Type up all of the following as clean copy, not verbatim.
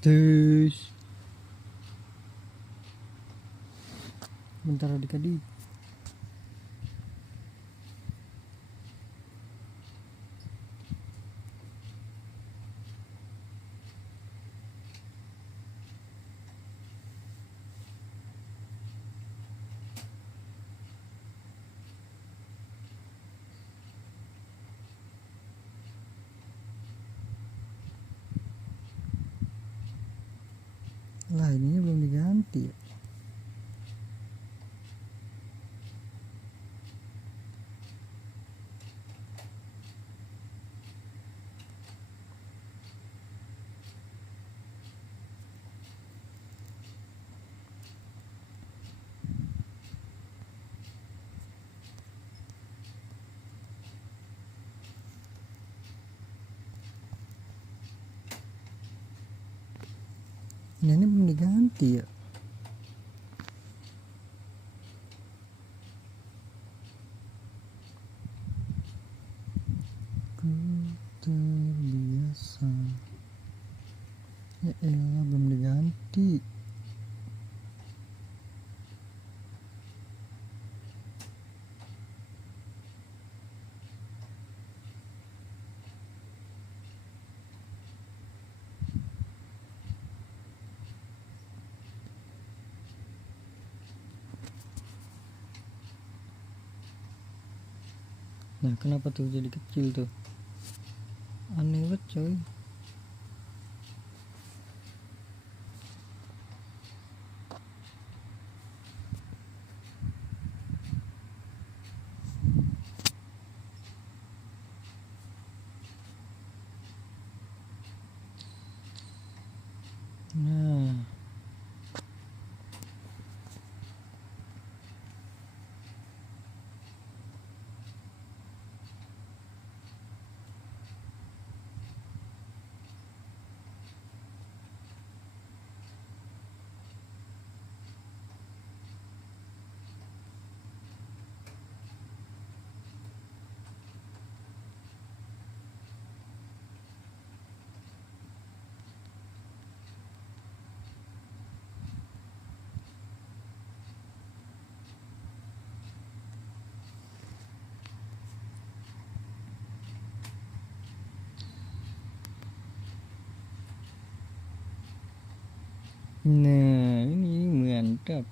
Terus bentar adik-adik. Lah ininya belum diganti ya. Ini belum diganti ya. Ku terbiasa. Ya elah belum diganti. Nah kenapa tuh jadi kecil tuh? Aneh banget coy. Nah Nah ini mantap.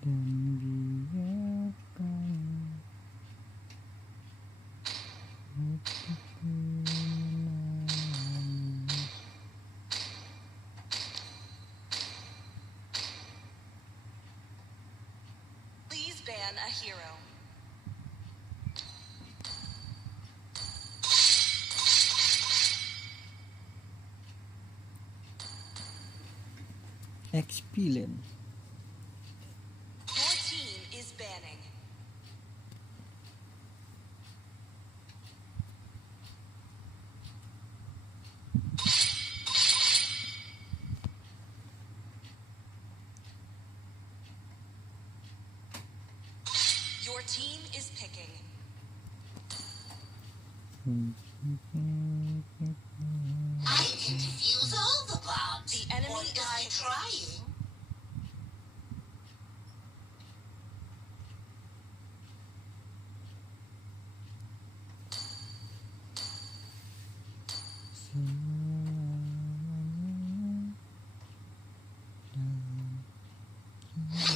Dan biarkan hatiku menangis. Please ban a hero. Expilin. Your team is banning. Your team is picking. I can defuse all the bombs. The enemy or is die picking. trying.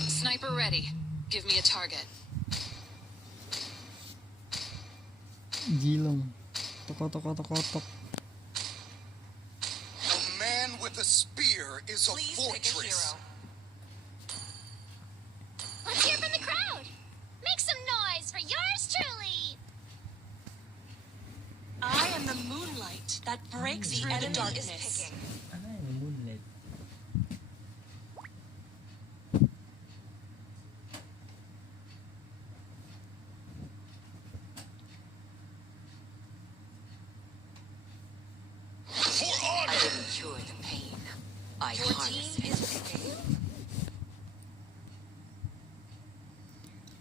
Sniper ready. Give me a target. Gilong. Tok. A man with a spear is a Please pick a fortress. hero. Let's hear from the crowd. Make some noise for yours truly. I am the moonlight that breaks The through the enemy darkness. is picking. I Your harness team it. is picking.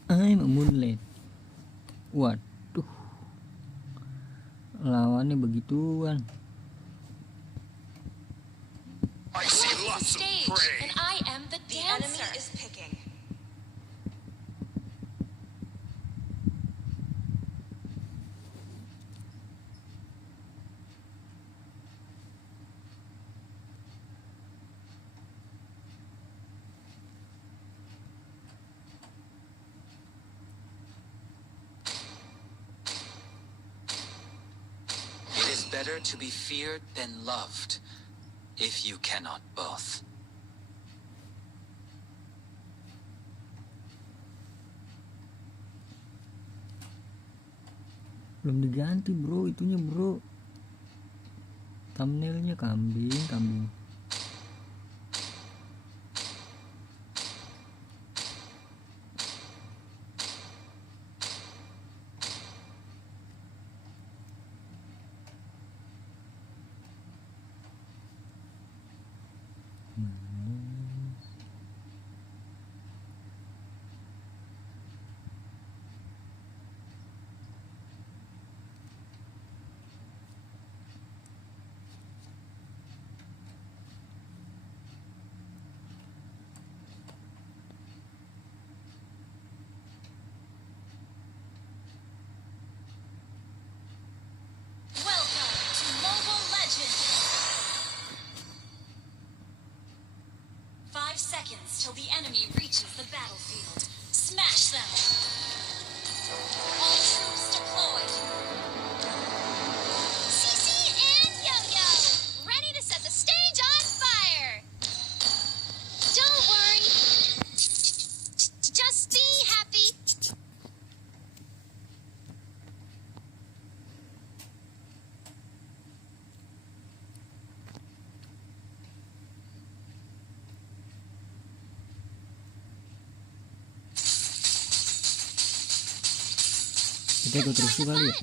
I'm a moonlight. Waduh, lawannya begituan. I see The lots of stage, prey. and I am the dancer. enemy is picking. It is better to be feared than loved, if you cannot both. Belum diganti bro, itunya bro. Thumbnailnya kambing. Welcome to Mobile Legends. 5 seconds till the enemy reaches the battlefield. Smash them. All troops deployed. CC and Yo-Yo, ready to set the stage on fire. Don't worry. Just be happy. Kita ikut terus tuh kali ya.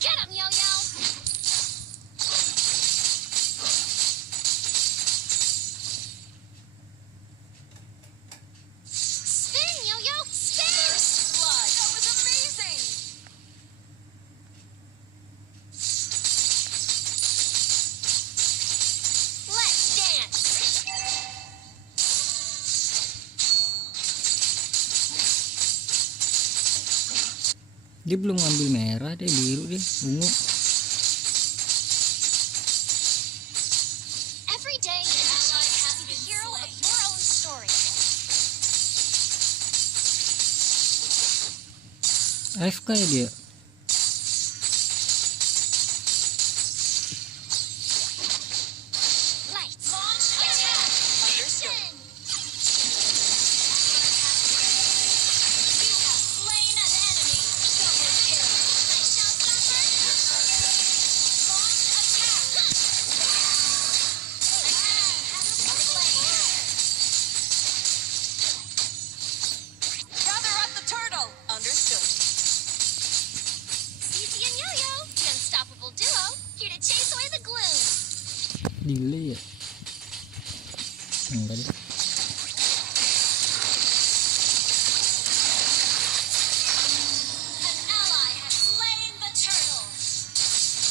Get him, Yo-Yo. Spin, Yo-Yo, spin. Blood. That was amazing. Let's dance. Dia belum ngambil merah, dia biru, dia ungu. Every day is a chance to be the hero of your own story. AFK ya dia. Lights. Launch attack. Understood. You have slain an enemy. Double kill. Nice showstopper. Launch attack. Gather up the turtle. Understood. CC and Yo-Yo, the unstoppable duo, here to chase away the gloom. Delay ya. Enggak deh. An ally has slain the turtle.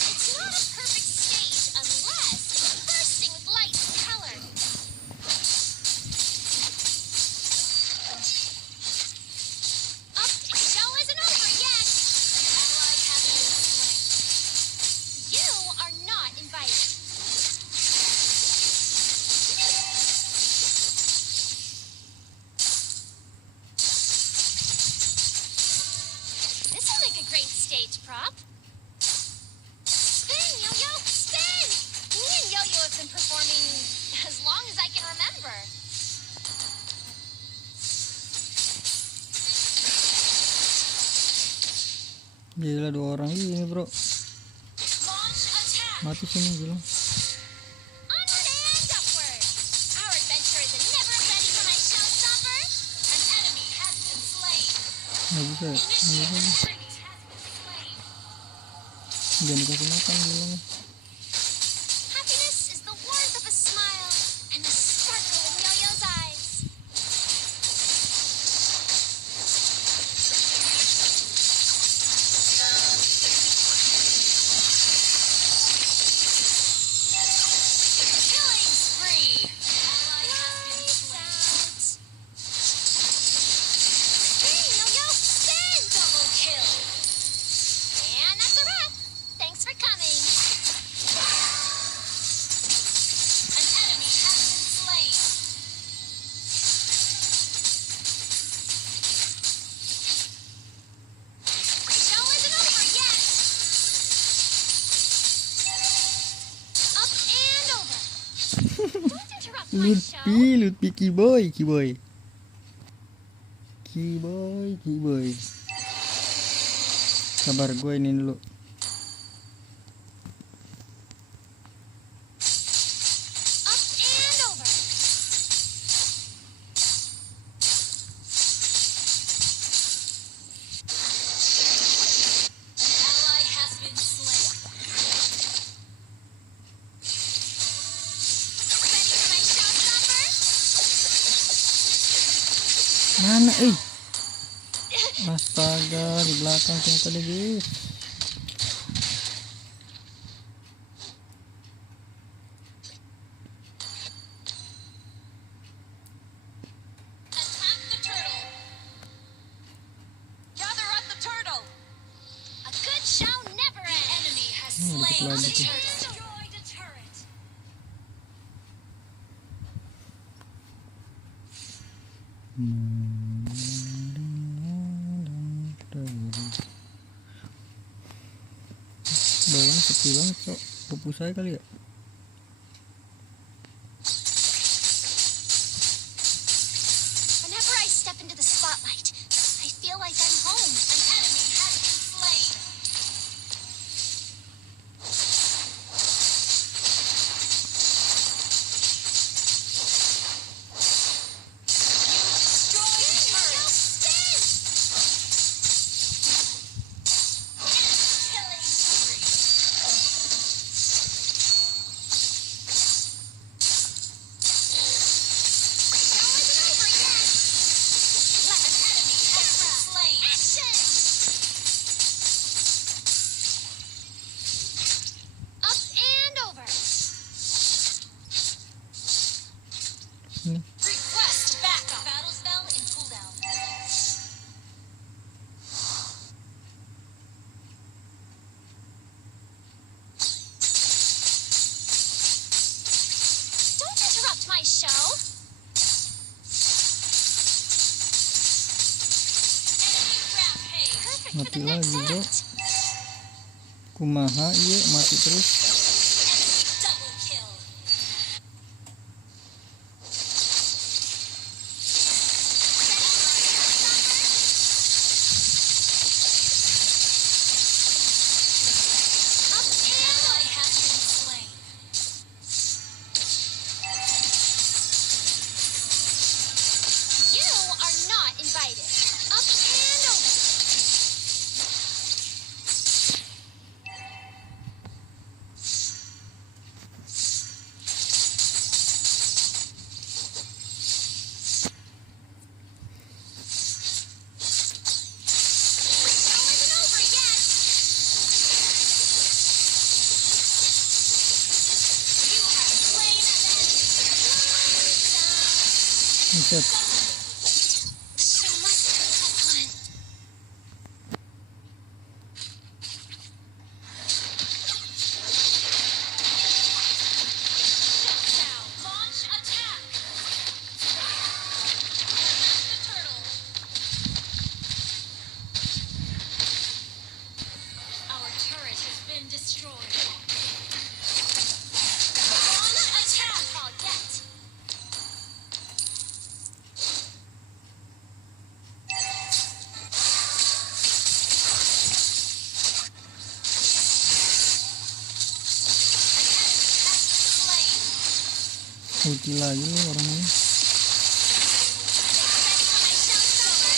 It's not a perfect stage unless it's bursting with light and color. Up, the show isn't over yet. An ally has been slain. You are not invited. This'll make a great stage prop. Spin, Yo-Yo, spin! Me and Yo-Yo have been performing as long as I can remember. Gila, 2 orang ini bro. Launch attack. Mati sini gila. Onward and upward. Our adventure Nggak bisa ya? Nggak bisa. Jangan dikasih makan dulu. Happiness is the warmth of a smile and the sparkle in Yo-Yo's eyes. Killing spree. Lights out. Spin, Yo-Yo, spin! Double kill. And that's a wrap. Thanks for coming. An enemy has been slain. Show isn't over yet. Up and over. Don't interrupt my show. Lutfi, Kiboy. Sabar, gue ini dulu. Up and over. An ally has been slain. Ready for my showstopper? Mana astaga, di belakang yang tadi guys. Attack the turtle. Gather at the turtle. A good show never The ends. enemy has Oh, slain dikit the lagi tuh. turtle. Destroyed a turret. Bawah sepi banget kok. Pupus saya kali ya. Whenever I step into the spotlight, I feel like I'm home. An enemy has been slain. You destroyed the turret. Spin! Killing spree. Show isn't over yet. An enemy has been slain. Action! Up and over. Ini Request backup. Battle spell in cooldown. Don't interrupt my show. Enemy rampage. Perfect for Mati the next lagi, bro. act. kumaha iya mati terus. Enemy double kill. Up An and ally has been slain. you are not invited. Up and over. Show isn't over yet. You have slain an enemy. Buset. The show must go on. Now launch attack. Attack the turtle. Our turret has been destroyed. Launch attack. Call yet. An enemy has been slain. Ulti lagi nih orangnya. Ready for my showstopper?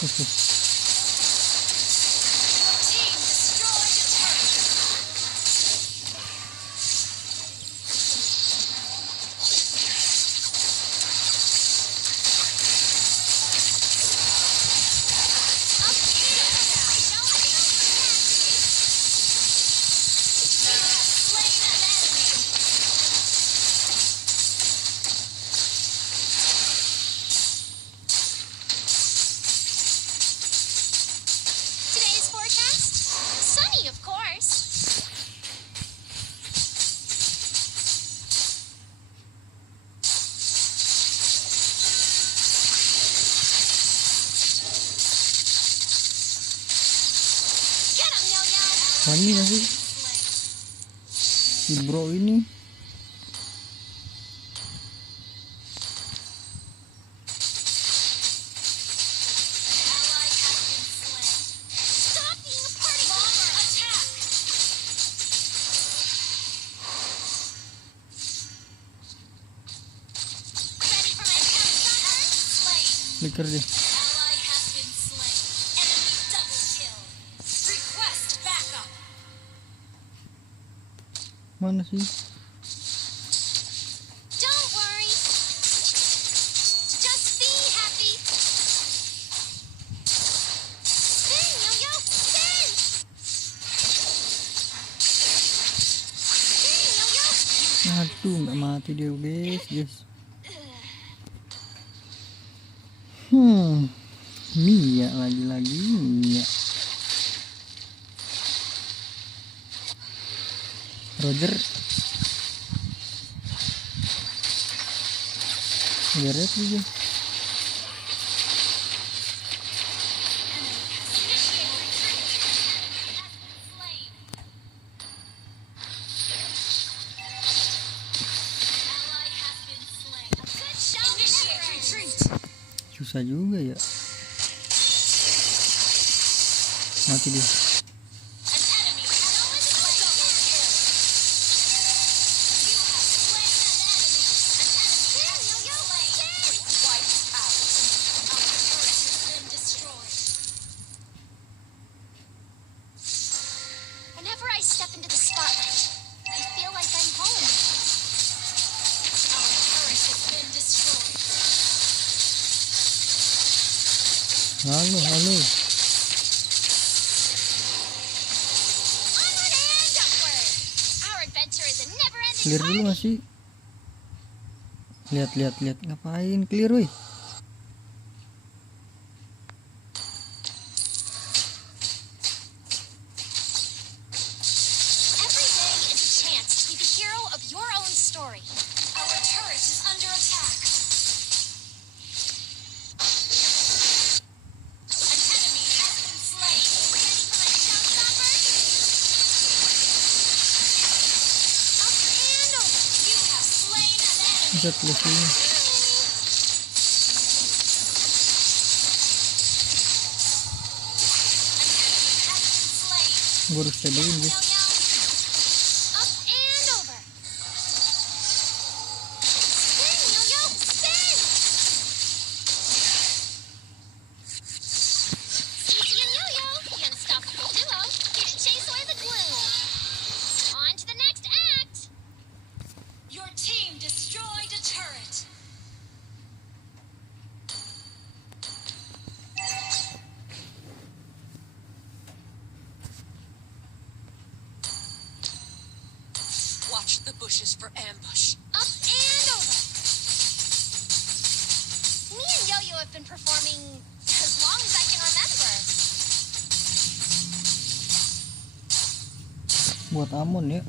Team destroyed a turret. Slain an enemy. Today's forecast? Sunny, of course. Get him, Yo-Yo! Funny gak sih si bro ini? Ally has been slain. Stop being a party Bomber attack. Ready for my Has been slain. Flicker deh. Ally has been slain. Enemy double kill. Request backup. Mana sih? Don't worry. Just be happy. Spin, Yo-Yo, spin! Spin, Yo-Yo! Aduh, nggak mati dia guys. Mia lagi-lagi Mia. Roger. Beres juga. Slain. Ally has been slain. Good shot, Initiate never ends. retreat. Susah juga ya. Mati dia. An enemy has been slain. Double kill. You have slain an enemy. An enemy has been slain. Wiped out. Our turret has been destroyed. Whenever I step into the spotlight, I feel like I'm home. Our turret has been destroyed. Halo. Onward and upward! Our adventure is a never-ending Clear dulu party. gak sih? Lihat. Ngapain clear woi? Every day is a chance to be the hero of your own story. Our turret is under attack. An enemy has been slain. Ready for my showstopper? Up and over. You have slain an enemy. Bisa close dulu. Has been slain. Gue harus stabilin guys. Yo-Yo. Up and over. Spin, Yo-Yo, spin! Cece and Yo-Yo, the unstoppable duo, here to chase away the gloom. On to the next act. Your team destroyed a turret. Watch the bushes for ambush. Up and over. Me and Yo-Yo have been performing as long as I can remember. Buat Amon ya.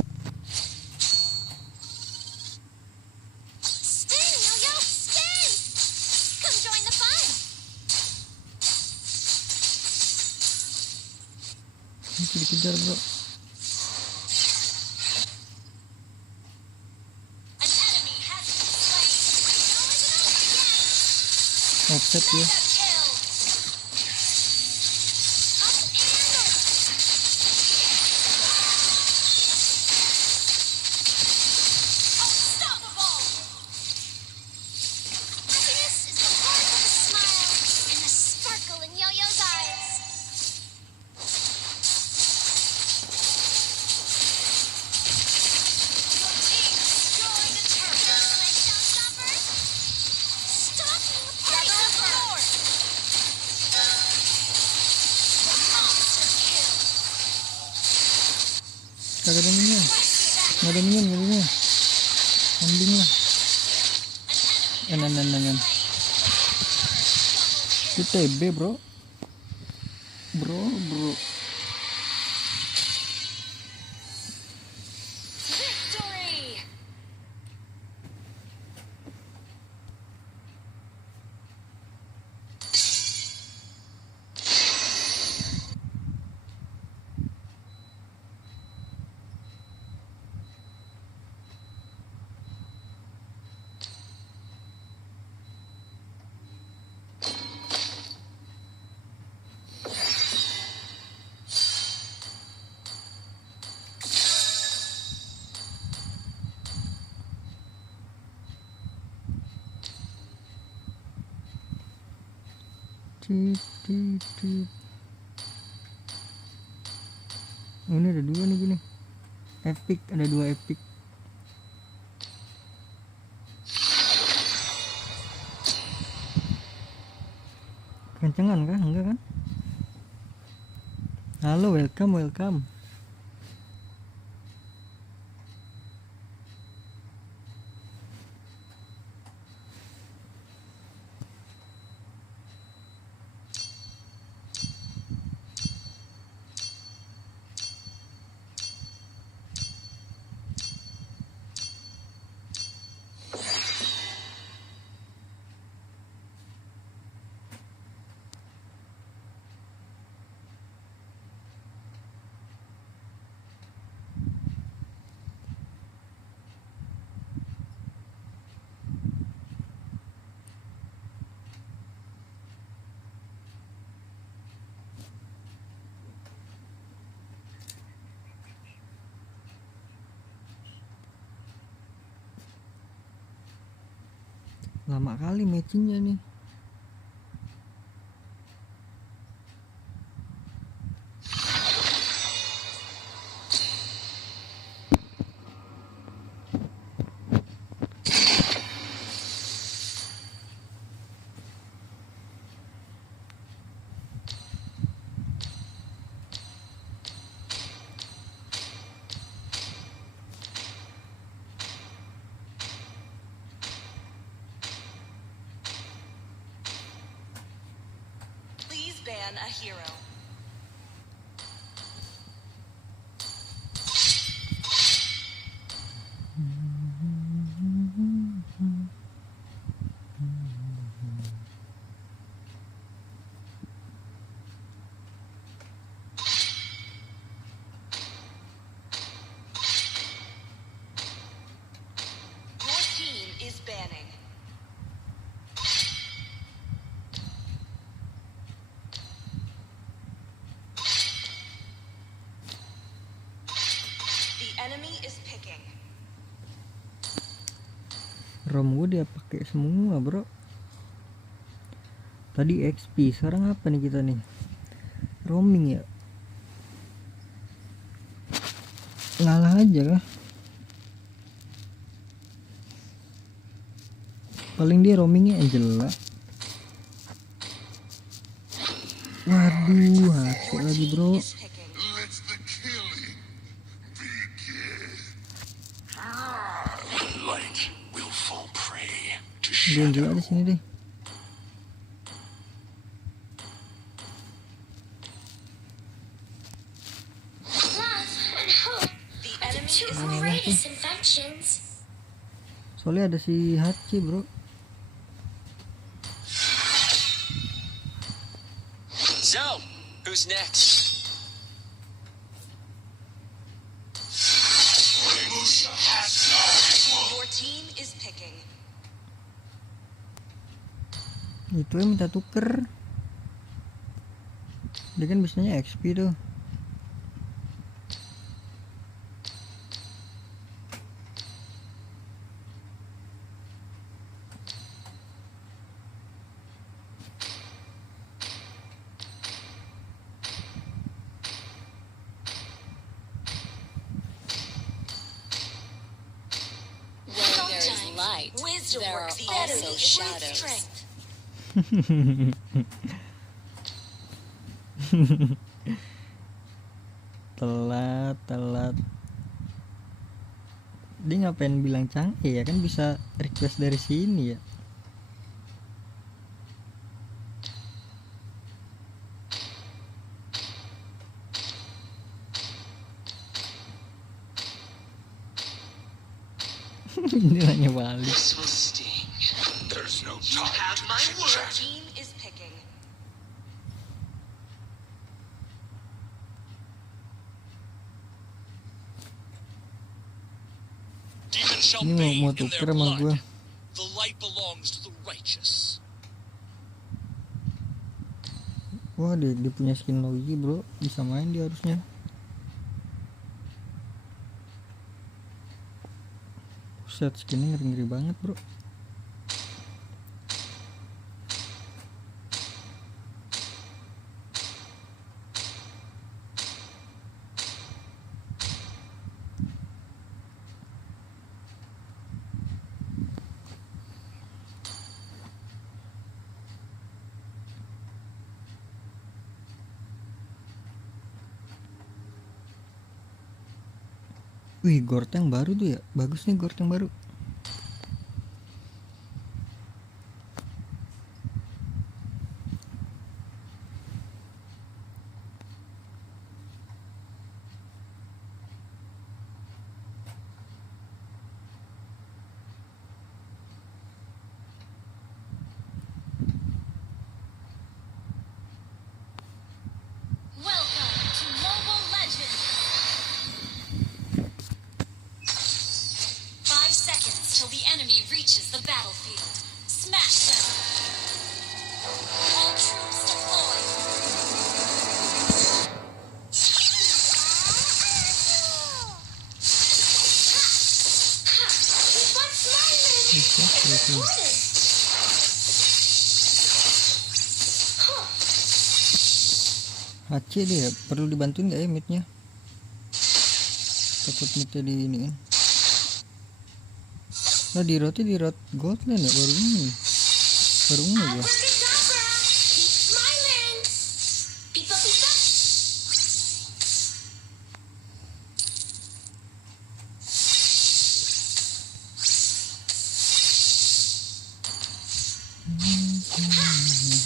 Spin, Yo-Yo, spin! Come join the fun. Masih dikejar bro. An enemy has been slain. Offset ya. Mega kill. Up and over. Unstoppable. Happiness is the warmth of a smile and the sparkle in Yo-Yo's kagak ada minion. Nggak ada minion. Kambing lah. Enan. Itu TB bro. Victory! Oh, ini ada 2 nih gini. Epic, ada 2 epic. Kencengan kah? Enggak kan? Halo, welcome. Lama kali matchingnya nih. Please ban a hero. Your team is banning. The enemy is picking. ROM gue dia pakai semua bro. Tadi XP, sekarang apa nih kita nih? Roaming ya? Ngalah aja kah? Paling dia roamingnya Angela. Waduh, hati lagi bro. Is picking. Let the killing begin. Light will fall prey to Dia Angela di sini deh. Love and hope The are the enemy two is greatest inventions. Soalnya ada si Hachi bro. So, who's next? Your team is picking. Itu yang minta tuker. Dia kan biasanya XP tuh. Where there is light, Wisdom there are works. The also enemy is shadows. strength. Telat. Dia ngapain bilang canggih ya, kan bisa request dari sini ya. Ini nanya balik. This will sting. There's no You time have to my word. chit-chat. Team is picking. Demons shall Ini mau bathe in tuker their sama gue. blood. The light belongs to the righteous. Wah, dia punya skin Logi bro, bisa main dia harusnya. Set skinnya ngeri-ngeri banget bro. Wih, Gorteng baru tuh ya, bagus nih Gorteng baru. Welcome to Mobile Legends! 5 seconds till the enemy reaches the battlefield. Smash them! All troops deployed! Bisa, bisa. HC dia perlu dibantuin nggak ya midnya? Takut midnya di iniin. Nah di roti di rot Goldland ya baru ini gua. Keep smiling. Pipa pipa.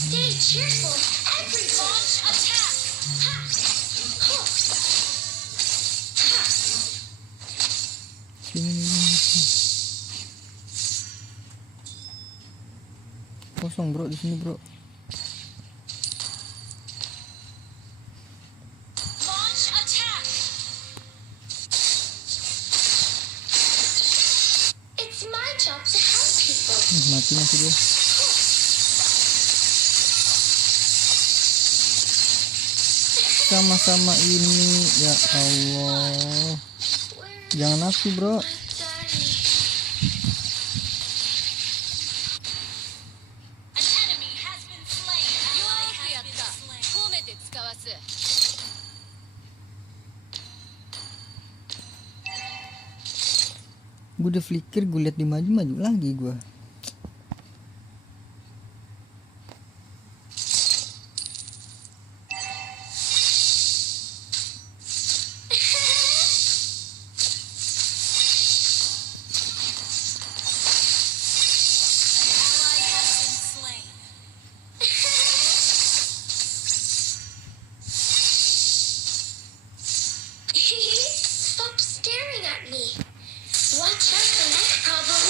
Stay cheerful. Every launch attack. Sini. Kosong bro di sini bro. Launch attack! It's my job to help people. Mati masih dia. Sama-sama ini ya Allah. Jangan nafsu bro. An enemy has been slain. Ally has been slain. Gue udah flicker, gue liat di maju lagi gue. Ally has been slain. Stop staring at me. Watch out for next problem.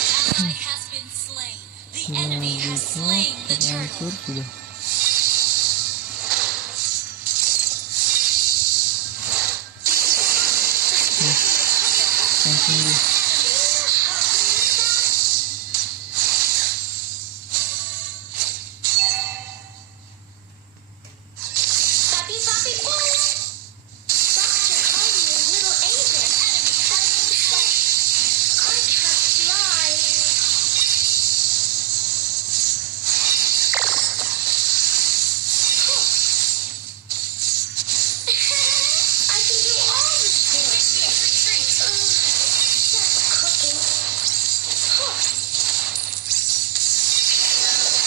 An ally has been slain. The enemy has slain the Hancur turtle. sudah. Langsung dia. Papi, papi, boom. Doctor called me a little angel. I can't fly. I can do all this things. That's cooking.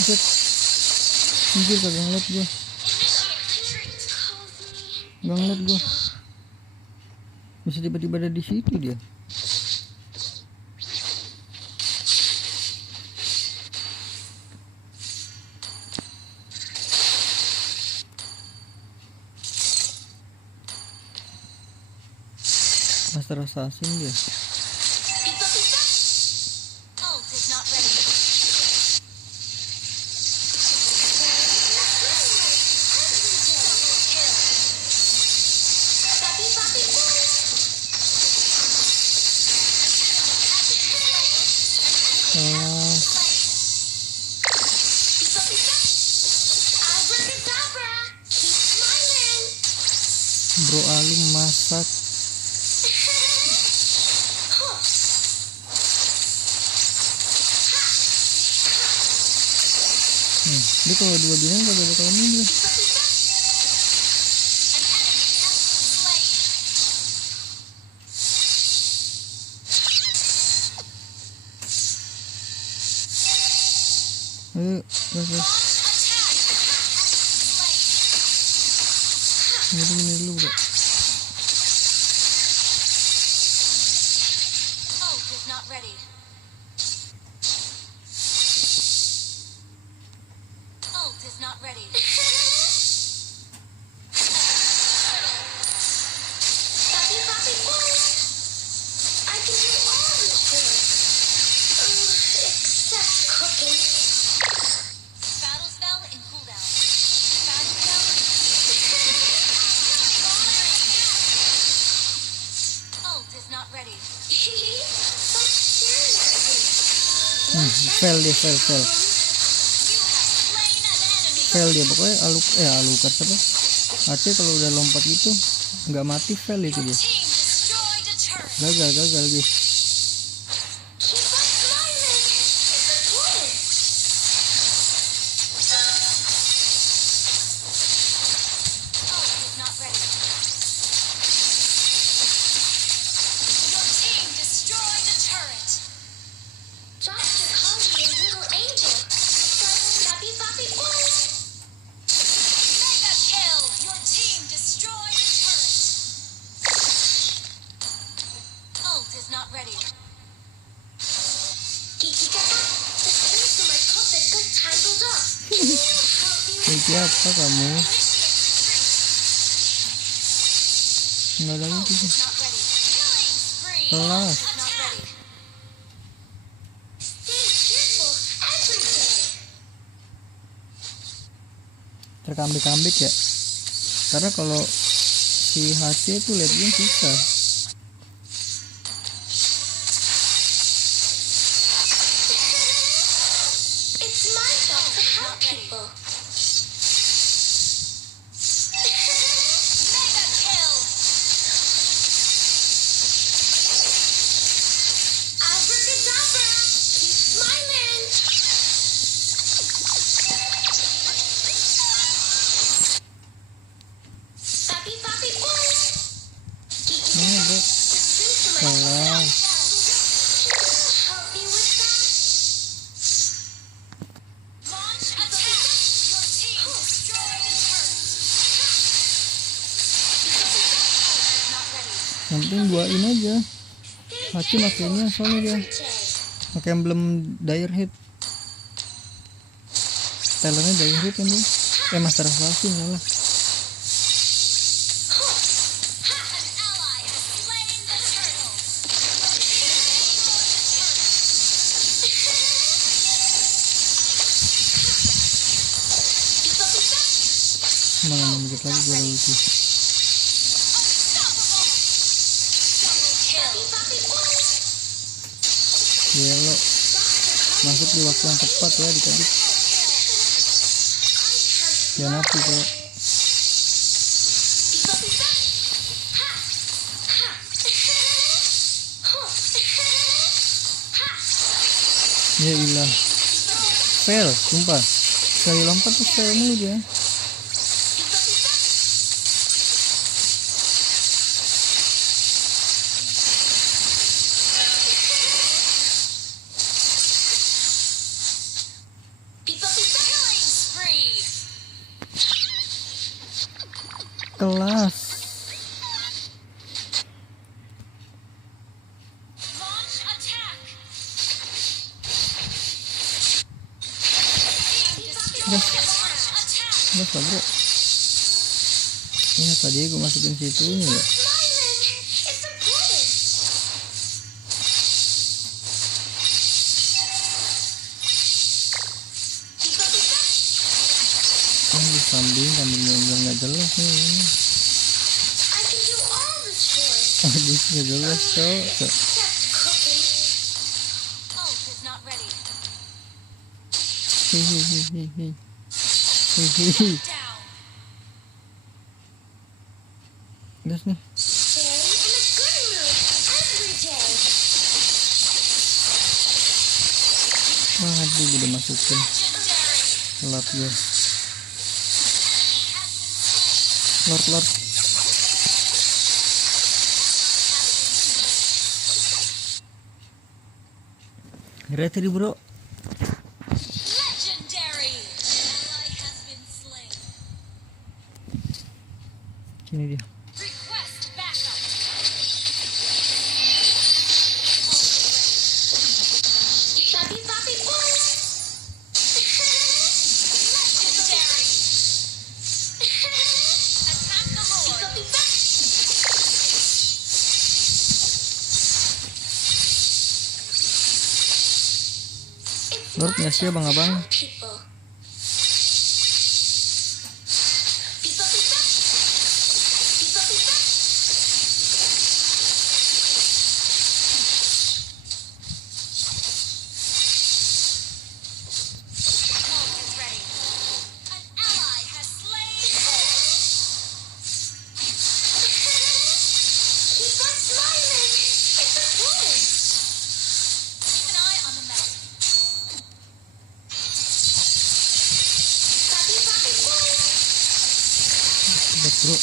Set. Anjir kagak ngeliat gue. Initiate retreat. Calls me Gak ngeliat gue. Bisa tiba-tiba ada di situ dia. Master Assassin dia. Ult is not ready. Bro Ali masak. Dia kalau dua bintang gak bakal ini dia. Ayo, guys. Ini dulu, bro. Ult is not ready. Ult is not ready. I can do all the chores. Except cooking. Battle spell in cooldown. Battle spell. Ult is not ready. Stop staring at me. Fail dia, fail. You have slain an enemy. Fail dia pokoknya Alucard apa? AC kalau udah lompat gitu nggak mati fail itu dia. Team destroyed a turret. Gagal guys. Keep on smiling. It's important. Ult is not ready. Your team destroyed a turret. Doctor called me a little angel. Happy Poppy Boy. Mega kill. Your team destroyed a turret. Ult is not ready. Kiki Kaka, the strings to my puppet got tangled up. Can you help me with Siapa kamu? Nggak ada lagi sih. Not ready. Killing spree. Kelas. Not ready. stay cheerful every day? Terkambik-kambik ya. Karena kalau si HC itu lihat dia susah. It's my job to help people. Mega kill. Abracadabra, keep smiling. Happy Poppy Boy. Kiki Mana bro? the strings to my Kelas. Can you help me with that? Launch attack. Your team destroyed a turret. Not ready. Yang penting duain aja. HC makainya soalnya dia pakai emblem Dire Hit. Talentnya Dire Hit kan dia. Master Assassin salah. An ally has slain the turtle. Mana dikit lagi gue udah ulti. Ya lo masuk di waktu yang tepat ya dikit. Jangan api kalau ya ilah. Fail, sumpah. Sekali lompat tuh fail mulu dia. Killing spree. Kelas. gas lah bro. Ini tadi gue masukin situnya ya. Kambing bener-bener nggak jelas nih. Aduh nggak jelas cok. Ult is not ready. Hihihihi. Down. Gas nih. Aduh udah masukin. Lord gue. Lord. Retri bro. Legendary. Ally has been slain. Sini dia. Request backup. Legendary. Attack the Lord. Lord ngasih abang-abang. Ult is ready. An ally has slain. Keep an eye on the map. Lihat bro.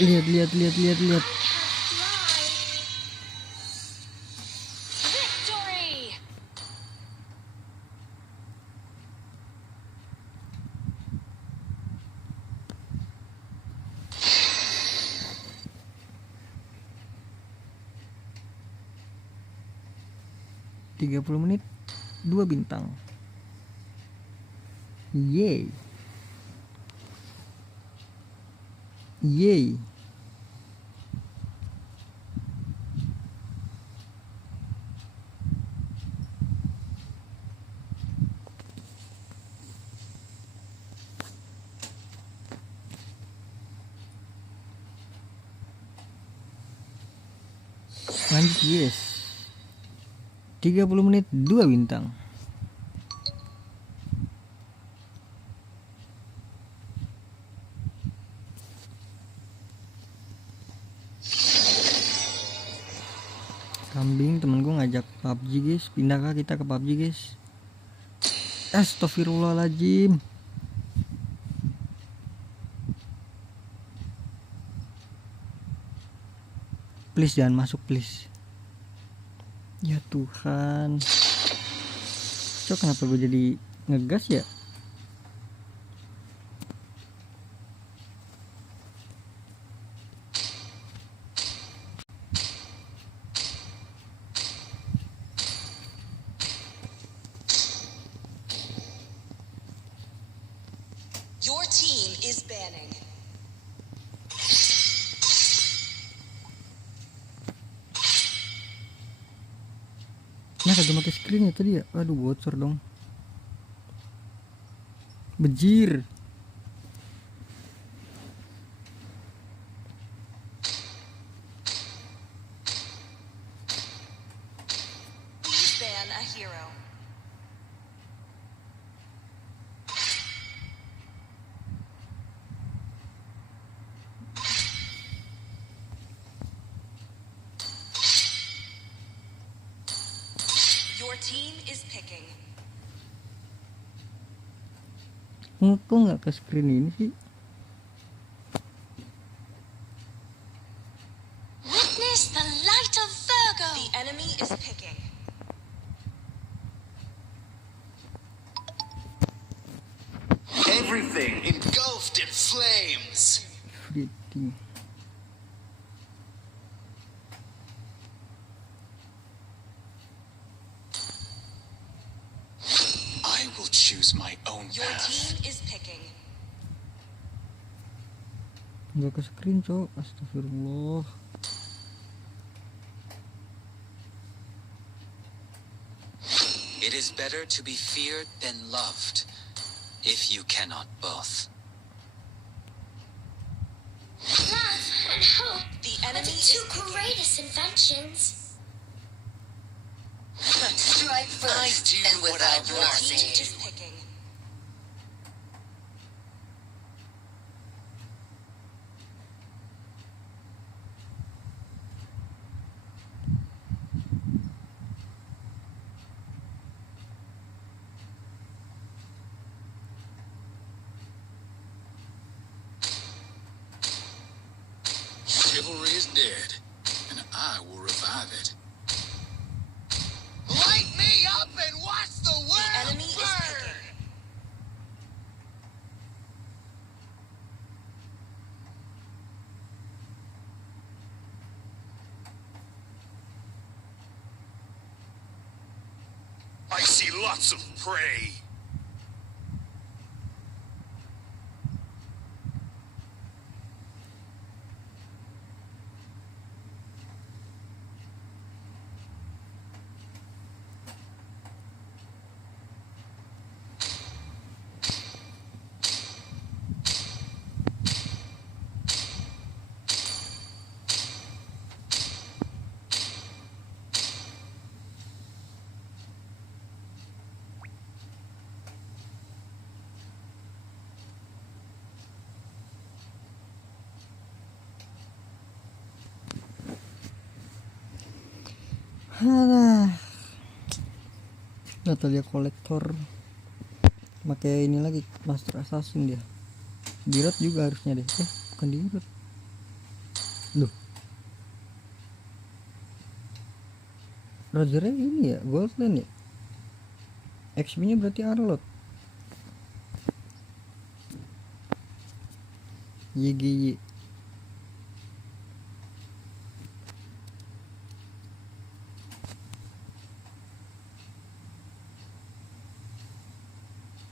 Lihat. Lihat. Victory! Tiga 30 menit 2 bintang. Yeay. Lanjut yes. 30 menit 2 bintang. Kambing temen gue ngajak PUBG guys. Pindahkah kita ke PUBG guys? Astagfirullahaladzim. Please jangan masuk please. Ya Tuhan. Cok kenapa gue jadi ngegas ya? Your team is banning. Nah kagak mati screen ya tadi ya. Aduh bocor dong. Bejir. Please ban a hero. Your team is picking. Kok nggak ke screen ini sih? Witness the light of enemy is picking. Everything engulfed in flames. Fleeting. I will choose my own Your path. team is picking. Nggak ke screen cok, astagfirullah. It is better to be feared than loved, if you cannot both. Love and hope The are enemy the is two picking. greatest inventions. Strike first, and without Your team warning. is picking. Chivalry is dead, and I will revive it. Light me up and watch the The world enemy is burn. picking. I see lots of prey. Alah. Natalia kolektor. Pakai ini lagi Master Assassin dia. Dirot juga harusnya deh. Bukan dirot. Loh. Rogernya ini ya, Goldland ya. XP-nya berarti Arlot. YGY.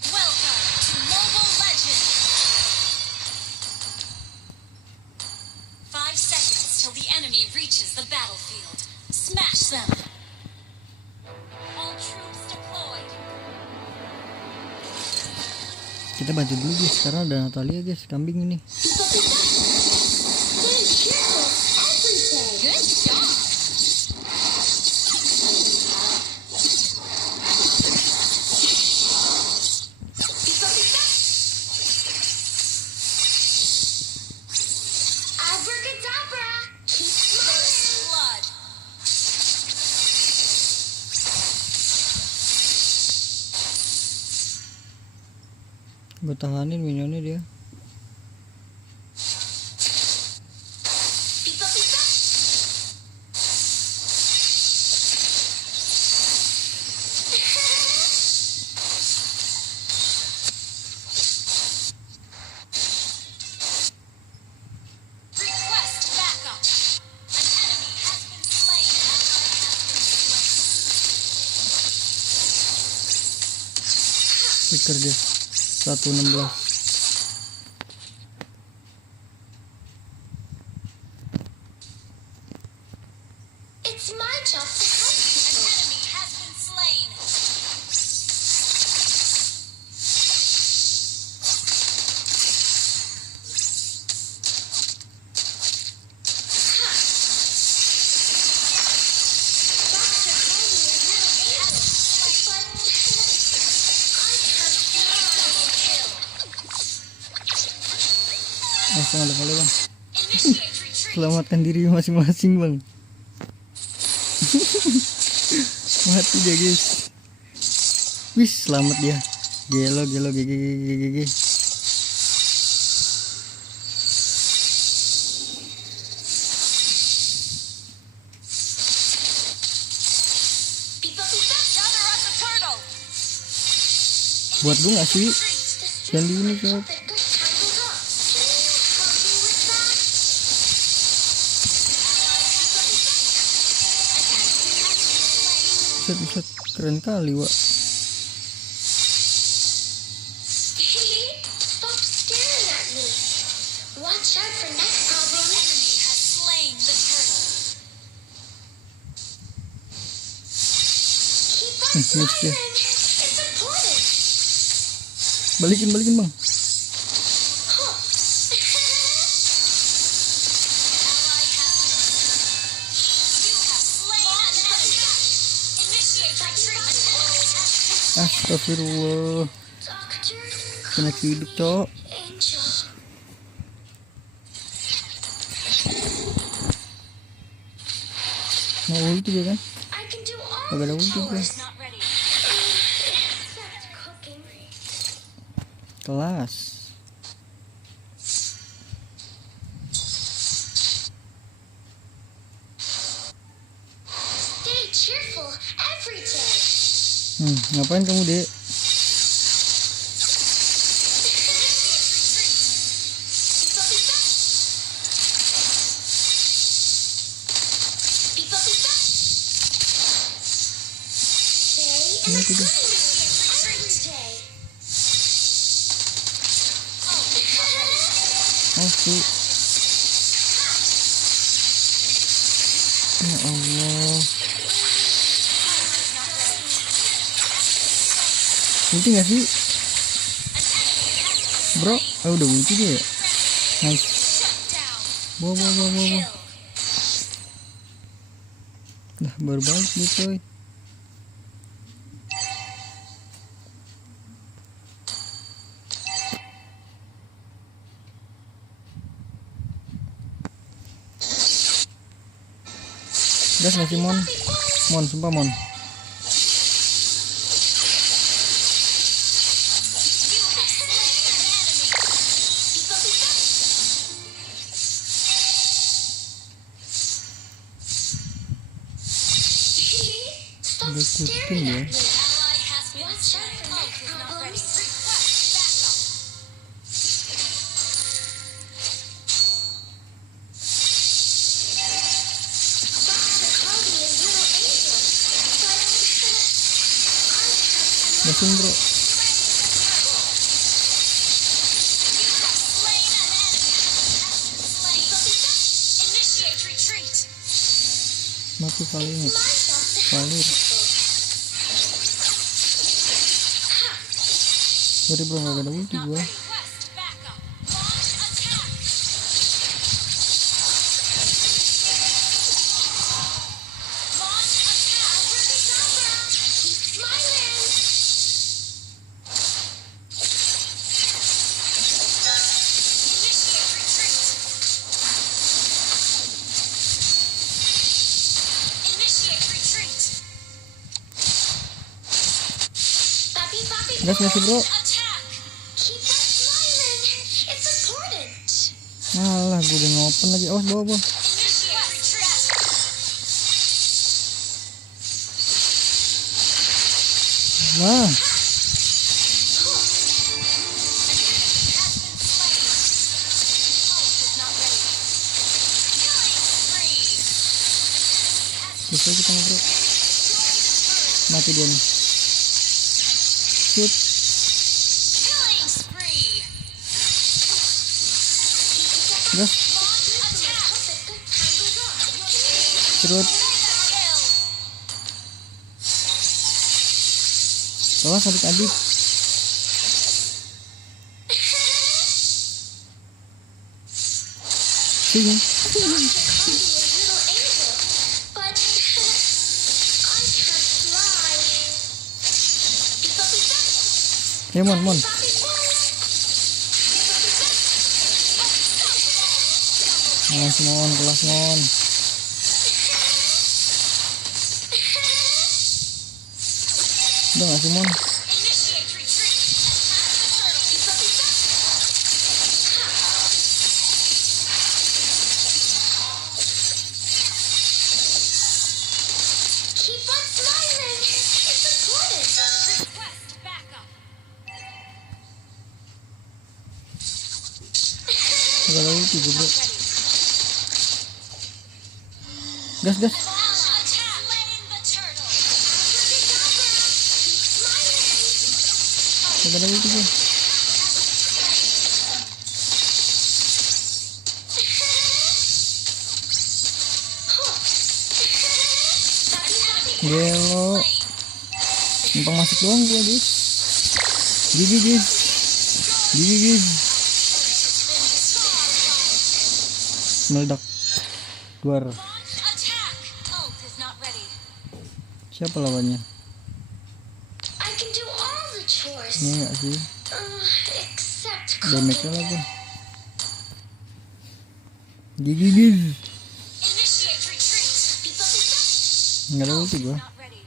Welcome to Mobile Legends! 5 seconds till the enemy reaches the battlefield. Smash them! All troops deployed. Kita bantu dulu guys, sekarang ada Natalia guys, kambing ini. Good job! Abracadabra! Keep smiling! Blood. Gue tahanin minionnya dia. Pika pika! Request backup. An enemy has been slain. Picker dia 116. It's my job to help An people. enemy has been slain. Langsung ada kali bang. Initiate retreat. Selamatkan diri masing-masing bang. Mati dia guys. Wih selamat dia. Gelo gelo gg. Buat gue gak sih? Jangan di ini sob. Buset, keren kali Wak. Stop staring at me. Watch out for next problem. Enemy has slain the turtle. Keep on Yes, yes. smiling. It's important. Balikin bang. Astagfirullah, Doctor, kena hidup cok. Angel. Mau ulti dia kan? I can do all Kagak ada the ulti gue. chores. Not ready. Except cooking. Kelas. Stay cheerful every day. Ngapain kamu dek? Pipa pipa. Stay in Ini the tuh dia. every day. Masuk. Ya Allah. Ulti gak sih? Bro, udah ulti dia ya? Nice. Bawa. Dah baru balik nih coy. Gas gak sih Mon? Mon, sumpah Mon. Stop Udah staring kutin ya. at me. Watch out for next problems. Doctor called me a little angel, but Gasin bro. Initiate retreat. Mati paling. my job to help Palir. people. Sorry bro, gak ada ulti gua. Request backup. Launch attack. Launch attack. Abracadabra. Keep smiling. Initiate retreat. Initiate retreat. Papi, papi, Gas gak sih bro? Attack. keep on smiling. It's important. Alah, gue udah ngopen lagi. Awas bawa. Initiate retreat. Nah, bisa kita ngobrol. Mati dia nih. Shoot. Killing spree. Gas. Launch attack. Serut. Kill. Awas adik-adik. Sini. Call me a little angel, but I can't fly. Pipa, pipa. Ya Mon. Papi, Kelas Mon. Udah gak sih Mon? Initiate retreat. Attack the turtle. keep on smiling. It's important. Request backup. Kalau ulti gue bro. Gas gas. Gak ada ulti gue. Gelo. Numpang masuk doang gue guys. Gigi guys. Gigi guys. Meledak. Keluar. Siapa lawannya? I can do all the chores. Ini enggak sih? Except Damage-nya lagi. Gigi guys. initiate retreat. Enggak ada ulti gue. Not ready.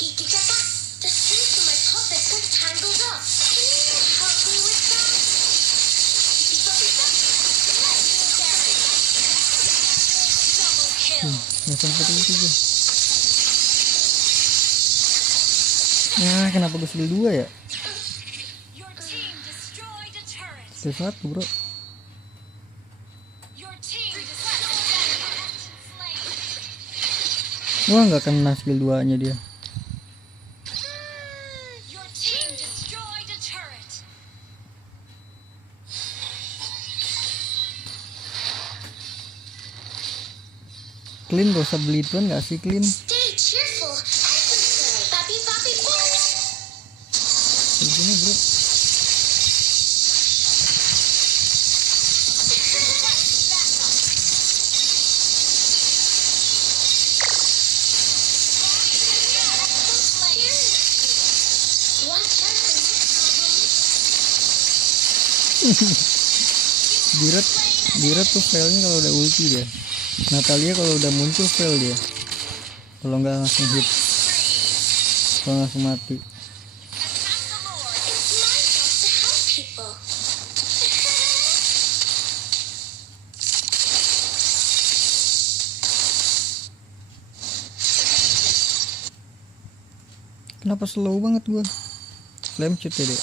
Kiki Kaka, the strings of my puppet got tangled up. Can you help me with that? Legendary. Double kill. Nggak sempet ulti gue. Nah, kenapa gue skill 2 ya? Your team destroyed a turret. Skill 1 bro. Your team destroyed. Wah, nggak kena skill 2 nya dia. Your team destroyed a turret. Clean gak usah beli ituan gak sih clean? Stay cheerful. Papi, papi, boom. Begini bro. Watch out for this Diret, Diret tuh failnya kalau udah ulti dia. Natalia kalau udah muncul fail dia. Kalau nggak langsung hit, kalau langsung mati. It's my job to help people. Kenapa slow banget gua? Flame shoot ya deh.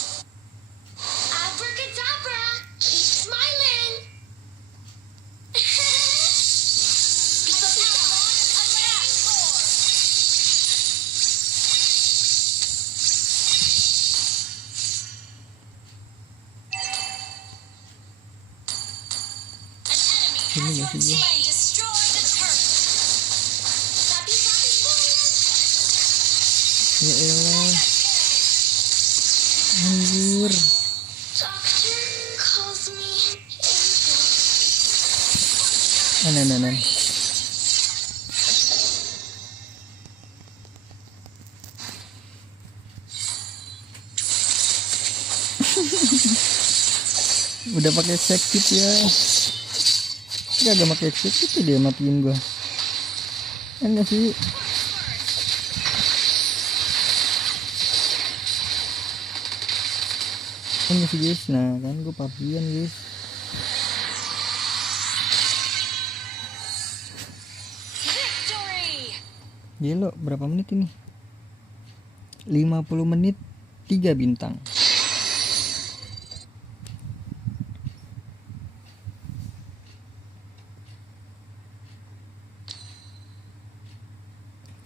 Abracadabra, keep smiling. Ini gak sih gua? Papi, papi, boom. Ya elah. Anjir. Doctor calls me angel. Anan. Udah pakai check kit ya. Gak pakai check kit dia matiin gua. Enggak sih. Enggak sih guys. Nah kan gua papian guys. Victory. Gila, berapa menit ini? 50 menit 3 bintang.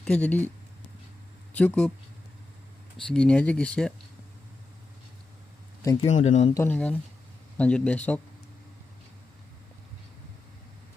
Oke, jadi cukup segini aja guys ya. Thank you yang udah nonton ya kan. Lanjut besok.